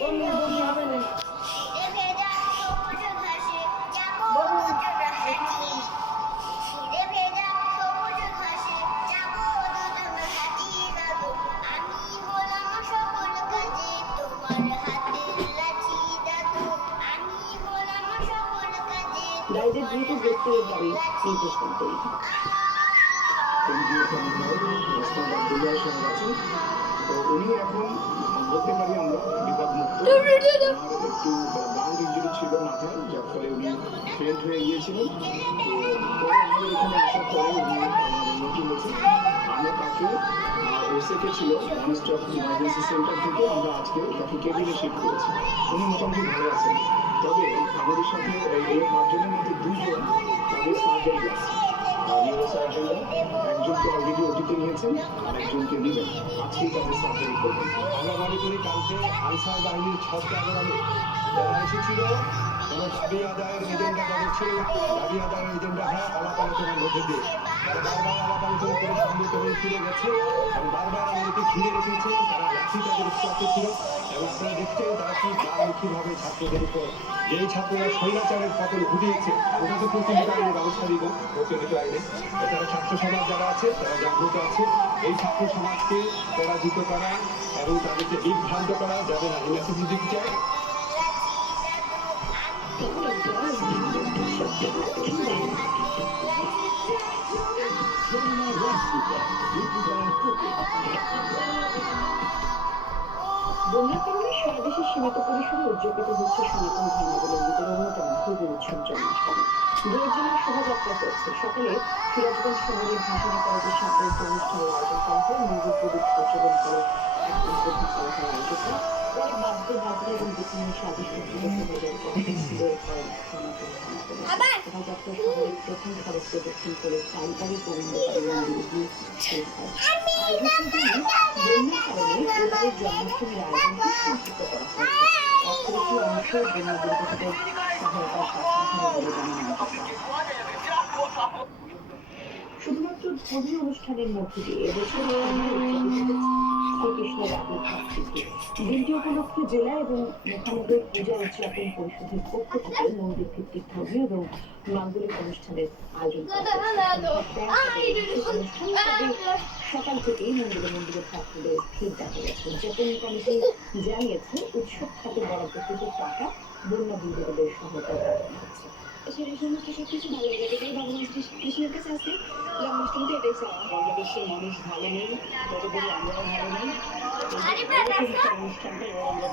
বমি বমি হবে না। দায়ীদের দ্রুত গ্রেফতারের দাবি নির্দেশ দেন তিনি। তো উনি এখন বলতে পারি আমরা বিপদমুক্ত। আমার একটু বাউন্ড ইঞ্জুরি ছিল মাথায়, যার ফলে উনি ফেল্ট হয়ে গিয়েছিলেন। তো পরে আমাদের এখানে আসার পরে উনি নতুন হয়েছে, আমরা তাকে ওসেকে ছিল ওয়ান স্টপ ইমার্জেন্সি সেন্টার থেকে আমরা আজকে তাকে কেবিনে শিফট করেছি। উনি মোটামুটি ভালো আছেন। তবে আমাদের সাথে এই পাঁচজনের মধ্যে দুজন তাদের সার্জারি আছে, নিউরোসার্জনরা। একজনকে অলরেডি ওটিতে নিয়েছেন আর একজনকে নেবেন, আজকেই তাদের সার্জারি করবেন। আমরা মনে করি কালকে আনসার বাহিনীর ছত্রে আন্দোলনে যারা এসেছিল কোনো দাবি আদায়ের এজেন্ডা তাদের ছিল না। দাবি আদায়ের এজেন্ডা হয় আলাপ আলোচনার মধ্যে দিয়ে। তারা বারবার আলাপ আলোচনা করে সম্মত হয়ে ফিরে গেছে এবং বারবার আমাদেরকে ঘিরে রেখেছে। তারা লাঠি তাদের স্টকে ছিল এবং আপনারা দেখছেন তারা কি গামুখীভাবে ছাত্রদের উপর, যেই ছাত্ররা স্বৈরাচারের পতন ঘটিয়েছে ওটা তো প্রচলিত আইনের ব্যবস্থা দিব, প্রচলিত আইনে। তারা ছাত্র সমাজ যারা আছে তারা জাগ্রত আছে। এই ছাত্র সমাজকে পরাজিত করা এবং তাদেরকে বিভ্রান্ত করা যাবে না, এই মেসেজ দিতে চাই। বন্যার কারণে সারা দেশে সীমিত পরিসরে উদযাপিত হচ্ছে সনাতন ধর্মাবলম্বীদের অন্যতম ধর্মীয় উৎসব জন্মাষ্টমী। 2 জেলার শোভাযাত্রা হয়েছে। সকালে সিরাজগঞ্জ শহরের ভাসানী কলেজে সাধারণ অনুষ্ঠানের আয়োজন করা হয়। মন্দির প্রদীপ প্রচলন করে এক উদ্বোধন করা হয় আয়োজকরা। পরে বাদ্য বাজনা এবং বিভিন্ন সাজসজ্জিত শোভাযাত্রা বের করেন সনাতন ধর্মাবলম্বী। শোভাযাত্রা শহরের প্রধান সড়ক প্রদক্ষিণ করে চালবাড়ি গোবিন্দবাড়ি মন্দিরে গিয়ে শেষ হয়। আয়োজকরা জানান, বন্যার কারণে এবারের জন্মাষ্টমীর আয়োজনকে সংক্ষিপ্ত করা হয়েছে। অর্থনীতি অংশ বন্যা দুর্গতদের সহায়তার কাছে বলে জানান আয়োজকরা। শুধুমাত্র ধর্মীয় অনুষ্ঠানের মধ্যে দিয়ে এবছর শ্রীকৃষ্ণের আবির্ভাব তিথি। দিনটি উপলক্ষে জেলা এবং মহানগর পূজা উদযাপন পরিষদের পক্ষ থেকে মন্দির ভিত্তিক ধর্মীয় এবং মাঙ্গলিক অনুষ্ঠানের আয়োজন করা হয়। সকাল থেকেই মন্দিরে মন্দিরে ভক্তদের ভিড় দেখা গেছে। উদযাপন কমিটি জানিয়েছে উৎসব খাতে বরাদ্দকৃত টাকা বন্যা দুর্গতদের সহায়তায় পাঠানো হচ্ছে। এই সমস্ত সবকিছু ভালো লাগে, যেটাই ভগবান কৃষ্ণের কাছে আছে। জন্মাষ্টমী তো এটাই চাওয়া। বাংলাদেশের মানুষ ভালো নেই, ততদিন আমরাও ভালো নেই। অনুষ্ঠানটা আমরা